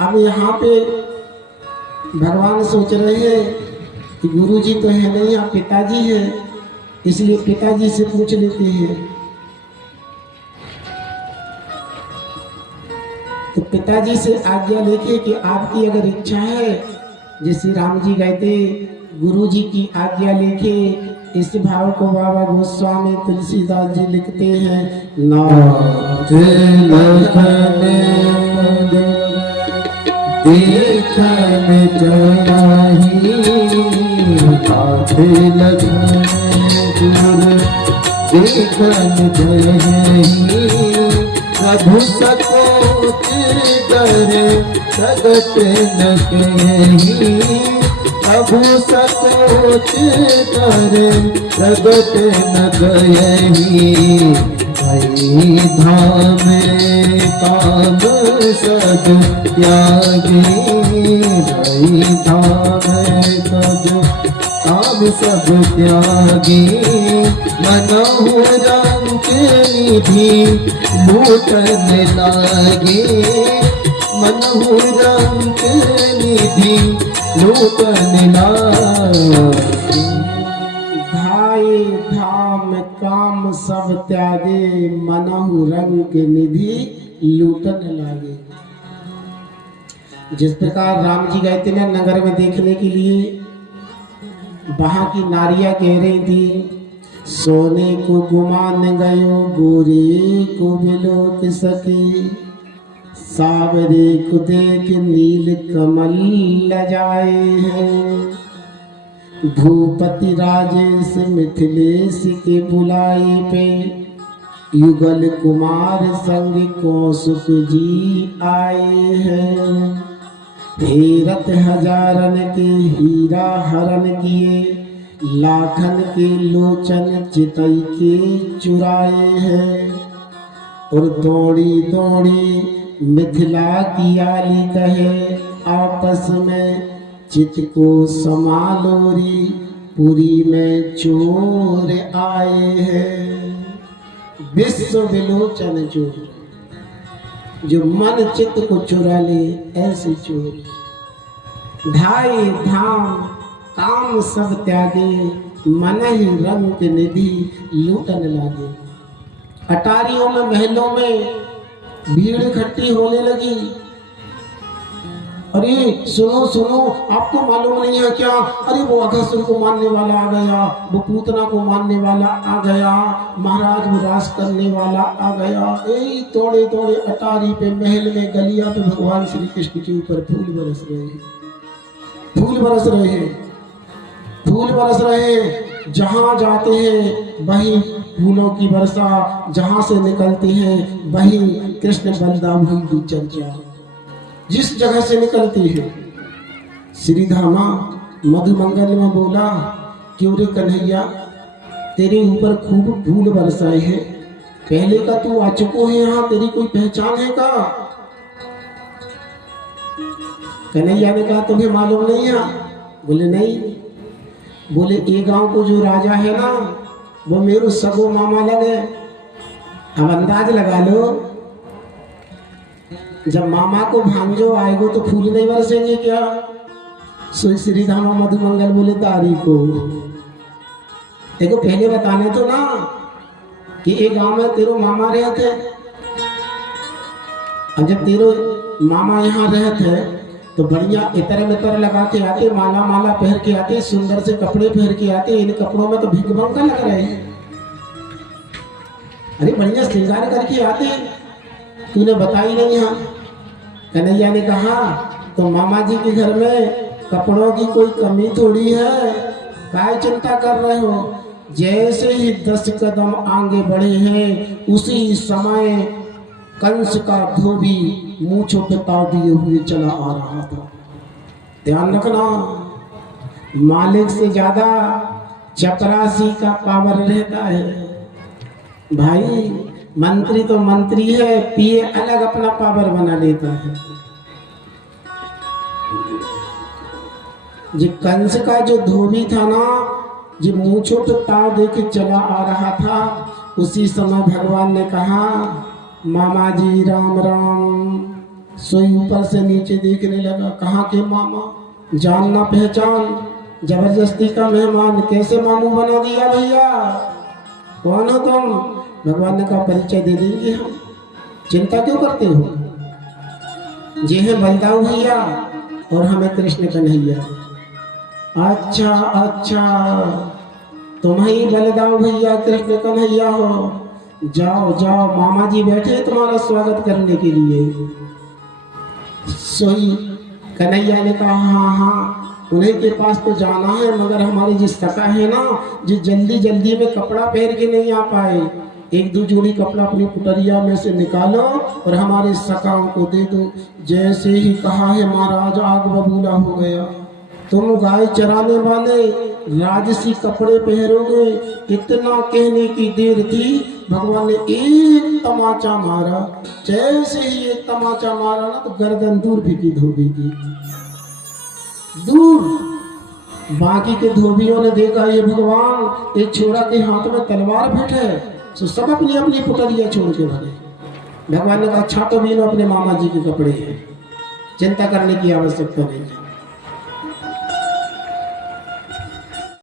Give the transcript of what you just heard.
अब यहाँ पे भगवान सोच रहे हैं कि गुरु जी तो है नहीं, आप पिताजी हैं, इसलिए पिताजी से पूछ लेते हैं। तो पिताजी से आज्ञा लेके कि आपकी अगर इच्छा है, जैसे राम जी गए थे, गुरु जी की आज्ञा लेके इस भाव को बाबा गोस्वामी तुलसीदास जी लिखते हैं। नाथ लखन देखन जाहि, नाथ लखन देखन जाहि, प्रभु सकोच करे प्रगट न कहि, प्रभु सकोच करे प्रगट न कहि, कई धाम काम सद त्यागी, कई धाम सद काम सब त्यागी, मनहु रंग निधि लूटन लागे, मनहु रंग निधि लूटन लागे, धाये धाम काम सब त्यागे, मनहु रंग निधि लूटन लागे। जिस प्रकार राम जी गए थे ना नगर में देखने के लिए, वहां की नारियां कह रही थी, सोने को गुमान गयो गोरे को बिलोक सकी, सावरे को देख नील कमल लजाए हैं, भूपति राजेश मिथिलेश के बुलाए पे, युगल कुमार संग कौसुक जी आए हैं, हेरत हजारन के हीरा हरण किए, लाखन के लोचन चितई के चुराए हैं, और दौड़ी दौड़ी मिथिला की आली कहे, आपस में चित को समालोरी, पुरी में चोर आए हैं, विश्व विलोचन चोर, जो मन चित्त को चुरा ले ऐसे चोर, ढाई धाम काम सब त्यागे, मन ही रंग निधि लूटन लागे। अटारियों में महलों में भीड़ इकट्ठी होने लगी। अरे सुनो सुनो, आपको मालूम नहीं है क्या, अरे वो अघसुर को मारने वाला आ गया, वो पूतना को मारने वाला आ गया, महाराज वो राज करने वाला आ गया। ए तोड़े तोड़े अटारी पे महल में गलिया पे भगवान श्री कृष्ण के ऊपर फूल बरस रहे हैं, फूल बरस रहे हैं, फूल बरस रहे हैं। जहाँ जाते हैं वही फूलों की वर्षा, जहाँ से निकलती है वही कृष्ण बलराम की चर्चा, जिस जगह से निकलती है। श्री धामा मधुमंगल में बोला, क्यों रे कन्हैया, तेरे ऊपर खूब फूल बरसाए हैं, पहले का तू आ चुको है यहाँ, तेरी कोई पहचान है का? कन्हैया ने कहा तुम्हें मालूम नहीं है? बोले नहीं। बोले ये गांव को जो राजा है ना, वो मेरे सगो मामा लगे। अब अंदाज लगा लो, जब मामा को भांजो आएगो तो फूल नहीं बरसेंगे क्या? श्री धामा मधुमंगल बोले तारी को देखो, पहले बताने तो ना कि एक गांव में तेरो मामा रहते। अब जब तेरो मामा यहाँ रहते तो बढ़िया इतर मितर लगा के आते, माला माला पहन के आते, सुंदर से कपड़े पहन के आते। इन कपड़ों में तो भिकभंगा लग रहे हैं, अरे बढ़िया श्रृंगार करके आते, तूने बताई नहीं है। कन्हैया ने कहा तो मामा जी के घर में कपड़ों की कोई कमी थोड़ी है, काय चिंता कर रहे हो? जैसे ही 10 कदम आगे बढ़े हैं उसी समय कंस का धोबी मूंछों पे ताव दिए हुए चला आ रहा था। ध्यान रखना, मालिक से ज्यादा चपरासी का पावर रहता है भाई। मंत्री तो मंत्री है, पिए अलग अपना पावर बना लेता है। जो कंस का जो धोबी था ना, जो मूंछों पे ताव देके चला आ रहा था, उसी समय भगवान ने कहा मामा जी राम राम। सोई ऊपर से नीचे देखने लगा, कहाँ के मामा, जान ना पहचान, जबरदस्ती का मेहमान, कैसे मामू बना दिया भैया, कौन हो तुम? भगवान ने कहा परिचय दे देंगे हम, चिंता क्यों करते हो? जी है बलदाऊ भैया और हमें कृष्ण कन्हैया। अच्छा अच्छा, तुम ही बलदाऊ भैया कृष्ण कन्हैया हो, जाओ जाओ, मामा जी बैठे तुम्हारा स्वागत करने के लिए। सोई कन्हैया ने कहा हाँ हाँ, उन्हीं के पास तो जाना है, मगर हमारी जिस सका है ना, जिस जल्दी जल्दी में कपड़ा पहन के नहीं आ पाए, एक दो जोड़ी कपड़ा अपनी पुटरिया में से निकालो और हमारे सकाओं को दे दो। जैसे ही कहा है महाराज, आग बबूला हो गया। तुम गाय चराने वाले राजसी कपड़े पहनोगे, इतना कहने की देर थी, भगवान ने एक तमाचा मारा। जैसे ही एक तमाचा मारा ना, तो गर्दन दूर फेंकी धोबी की, दूर। बाकी के धोबियों ने देखा ये भगवान, एक छोरा के हाथ में तलवार फिट है, तो सब अपनी अपनी पुटरिया छोड़ के भागे। भगवान ने कहा अच्छा, तो भी अपने मामा जी के कपड़े हैं, चिंता करने की आवश्यकता नहीं है।